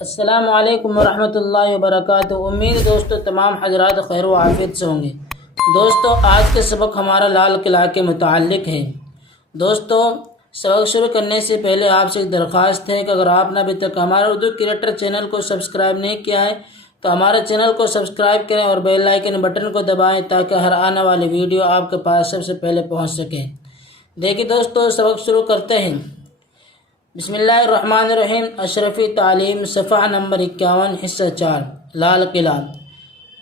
السلام علیکم ورحمۃ اللہ وبرکاتہ۔ امید دوستو تمام حضرات خیر و عافیت سے ہوں گے۔ دوستو آج کے سبق ہمارا لال قلعہ کے متعلق ہے۔ دوستو سبق شروع کرنے سے پہلے آپ سے ایک درخواست ہے کہ اگر آپ نے ابھی تک ہمارا اردو کریکٹر چینل کو سبسکرائب نہیں کیا ہے تو ہمارے چینل کو سبسکرائب کریں اور بیل آئیکن بٹن کو دبائیں تاکہ ہر آنے والی ویڈیو آپ کے پاس سب سے پہلے پہنچ سکے۔ دیکھیے دوستو سبق شروع کرتے ہیں۔ بسم اللہ الرحمن الرحیم۔ اشرفی تعلیم صفحہ نمبر 51 حصہ 4 لال قلعہ۔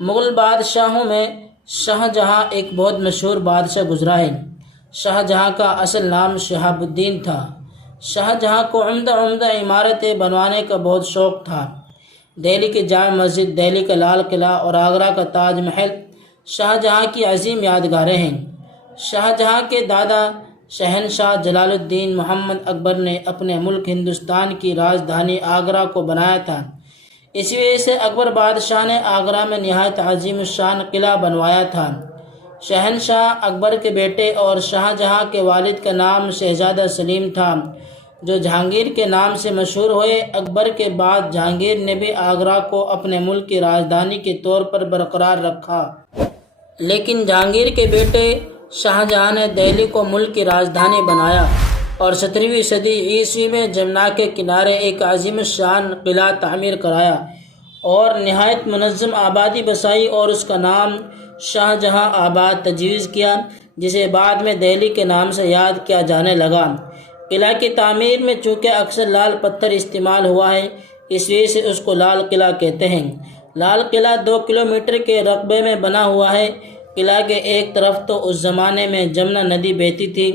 مغل بادشاہوں میں شاہ جہاں ایک بہت مشہور بادشاہ گزرا ہے۔ شاہ جہاں کا اصل نام شہاب الدین تھا۔ شاہ جہاں کو عمدہ عمارتیں بنوانے کا بہت شوق تھا۔ دہلی کی جامع مسجد، دہلی کا لال قلعہ اور آگرہ کا تاج محل شاہ جہاں کی عظیم یادگاریں ہیں۔ شاہ جہاں کے دادا شہنشاہ جلال الدین محمد اکبر نے اپنے ملک ہندوستان کی راجدھانی آگرہ کو بنایا تھا۔ اسی وجہ سے اکبر بادشاہ نے آگرہ میں نہایت عظیم الشان قلعہ بنوایا تھا۔ شہنشاہ اکبر کے بیٹے اور شاہ جہاں کے والد کا نام شہزادہ سلیم تھا، جو جہانگیر کے نام سے مشہور ہوئے۔ اکبر کے بعد جہانگیر نے بھی آگرہ کو اپنے ملک کی راجدھانی کے طور پر برقرار رکھا، لیکن جہانگیر کے بیٹے شاہ جہاں نے دہلی کو ملک کی راجدھانی بنایا اور 17ویں صدی عیسوی میں جمنا کے کنارے ایک عظیم الشان قلعہ تعمیر کرایا اور نہایت منظم آبادی بسائی اور اس کا نام شاہ جہاں آباد تجویز کیا، جسے بعد میں دہلی کے نام سے یاد کیا جانے لگا۔ قلعہ کی تعمیر میں چونکہ اکثر لال پتھر استعمال ہوا ہے، اس وجہ سے اس کو لال قلعہ کہتے ہیں۔ لال قلعہ 2 کلومیٹر کے رقبے میں بنا ہوا ہے۔ قلعہ کے ایک طرف تو اس زمانے میں جمنا ندی بہتی تھی،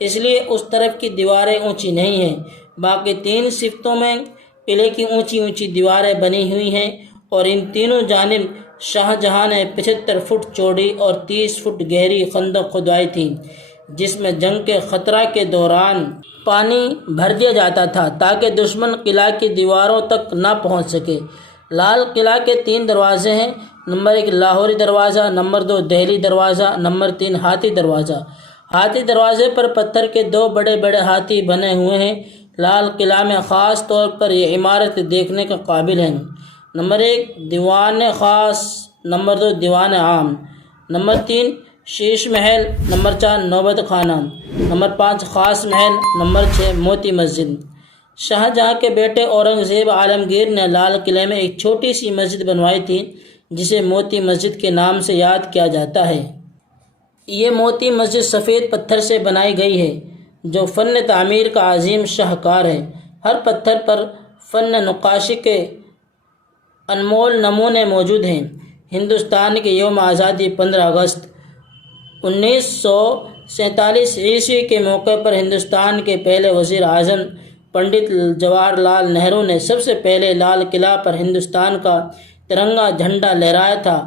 اس لیے اس طرف کی دیواریں اونچی نہیں ہیں۔ باقی 3 سفتوں میں قلعے کی اونچی دیواریں بنی ہوئی ہیں اور ان تینوں جانب شاہ جہاں نے 75 فٹ چوڑی اور 30 فٹ گہری خندق کھدوائی تھی، جس میں جنگ کے خطرہ کے دوران پانی بھر دیا جاتا تھا تاکہ دشمن قلعہ کی دیواروں تک نہ پہنچ سکے۔ لال قلعہ کے 3 دروازے ہیں۔ نمبر 1 لاہوری دروازہ، نمبر 2 دہلی دروازہ، نمبر 3 ہاتھی دروازہ۔ ہاتھی دروازے پر پتھر کے 2 بڑے ہاتھی بنے ہوئے ہیں۔ لال قلعہ میں خاص طور پر یہ عمارت دیکھنے کے قابل ہے۔ نمبر 1 دیوان خاص، نمبر 2 دیوان عام، نمبر 3 شیش محل، نمبر 4 نوبت خانہ، نمبر 5 خاص محل، نمبر 6 موتی مسجد۔ شاہ جہاں کے بیٹے اورنگزیب عالمگیر نے لال قلعے میں ایک چھوٹی سی مسجد بنوائی تھی جسے موتی مسجد کے نام سے یاد کیا جاتا ہے۔ یہ موتی مسجد سفید پتھر سے بنائی گئی ہے جو فن تعمیر کا عظیم شاہکار ہے۔ ہر پتھر پر فن نقاشی کے انمول نمونے موجود ہیں۔ ہندوستان کے یوم آزادی 15 اگست 1947 عیسوی کے موقع پر ہندوستان کے پہلے وزیر اعظم پنڈت جواہر لال نہرو نے سب سے پہلے لال قلعہ پر ہندوستان کا ترنگا جھنڈا لہرایا تھا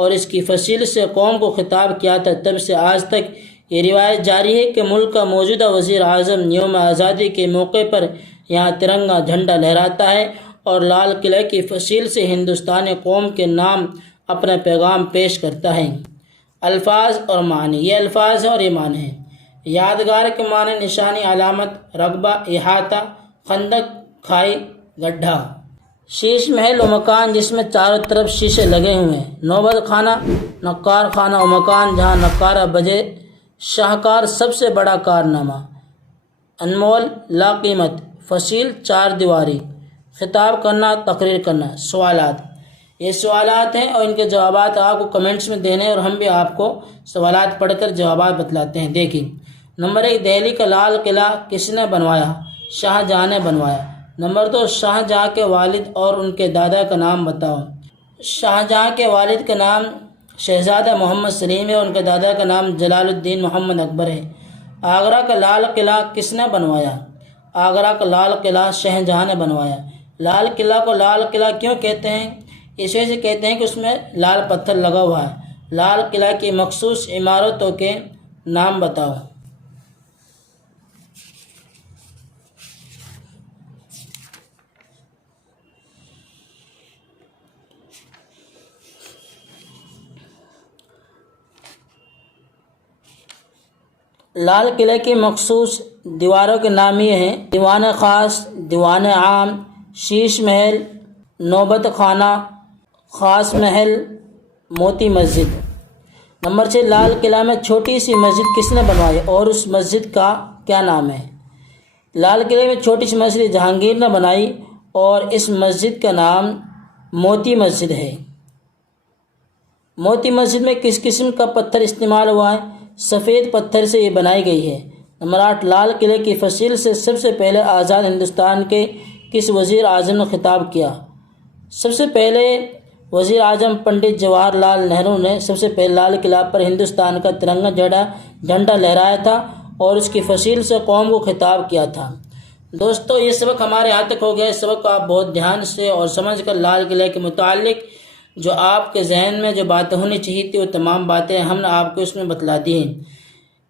اور اس کی فصیل سے قوم کو خطاب کیا تھا۔ تب سے آج تک یہ روایت جاری ہے کہ ملک کا موجودہ وزیر اعظم یوم آزادی کے موقع پر یہاں ترنگا جھنڈا لہراتا ہے اور لال قلعہ کی فصیل سے ہندوستانی قوم کے نام اپنا پیغام پیش کرتا ہے۔ الفاظ اور معنی۔ یہ الفاظ ہیں اور یہ معنی ہیں۔ یادگار کے معنی: نشانی، علامت، رقبہ، احاطہ، خندق، کھائی، گڈھا۔ شیش محل و مکان جس میں چاروں طرف شیشے لگے ہوئے ہیں۔ نوبت خانہ، نقار خانہ و مکان جہاں نقارہ بجے۔ شاہکار، سب سے بڑا کارنامہ۔ انمول، لا قیمت۔ فصیل، 4 دیواری۔ خطاب کرنا، تقریر کرنا۔ سوالات۔ یہ سوالات ہیں اور ان کے جوابات آپ کو کمنٹس میں دینے اور ہم بھی آپ کو سوالات پڑھ کر جوابات بتلاتے ہیں۔ دیکھیں۔ نمبر 1 دہلی کا لال قلعہ کس نے بنوایا؟ شاہ جہاں نے بنوایا۔ نمبر 2 شاہ جہاں کے والد اور ان کے دادا کا نام بتاؤ۔ شاہ جہاں کے والد کا نام شہزادہ محمد سلیم ہے اور ان کے دادا کا نام جلال الدین محمد اکبر ہے۔ آگرہ کا لال قلعہ کس نے بنوایا؟ آگرہ کا لال قلعہ شاہ جہاں نے بنوایا۔ لال قلعہ کو لال قلعہ کیوں کہتے ہیں؟ اس وجہ سے کہتے ہیں کہ اس میں لال پتھر لگا ہوا ہے۔ لال قلعہ کی مخصوص عمارتوں کے نام بتاؤ۔ لال قلعے کی مخصوص دیواروں کے نام یہ ہیں: دیوان خاص، دیوان عام، شیش محل، نوبت خانہ، خاص محل، موتی مسجد۔ نمبر 6، لال قلعہ میں چھوٹی سی مسجد کس نے بنوائی اور اس مسجد کا کیا نام ہے؟ لال قلعے میں چھوٹی سی مسجد جہانگیر نے بنائی اور اس مسجد کا نام موتی مسجد ہے۔ موتی مسجد میں کس قسم کا پتھر استعمال ہوا ہے؟ سفید پتھر سے یہ بنائی گئی ہے۔ نمبر 8، لال قلعے کی فصیل سے سب سے پہلے آزاد ہندوستان کے کس وزیر اعظم نے خطاب کیا؟ سب سے پہلے وزیر اعظم پنڈت جواہر لال نہرو نے سب سے پہلے لال قلعہ پر ہندوستان کا ترنگا جھنڈا لہرایا تھا اور اس کی فصیل سے قوم کو خطاب کیا تھا۔ دوستو، یہ سبق ہمارے یہاں تک ہو گیا۔ اس سبق کو آپ بہت دھیان سے اور سمجھ کر لال قلعے کے متعلق جو آپ کے ذہن میں جو باتیں ہونی چاہیے تھی وہ تمام باتیں ہم نے آپ کو اس میں بتلا دی ہیں۔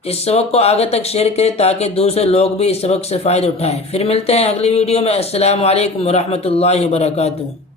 اس سبق کو آگے تک شیئر کریں تاکہ دوسرے لوگ بھی اس سبق سے فائدہ اٹھائیں۔ پھر ملتے ہیں اگلی ویڈیو میں۔ السلام علیکم ورحمۃ اللہ وبرکاتہ۔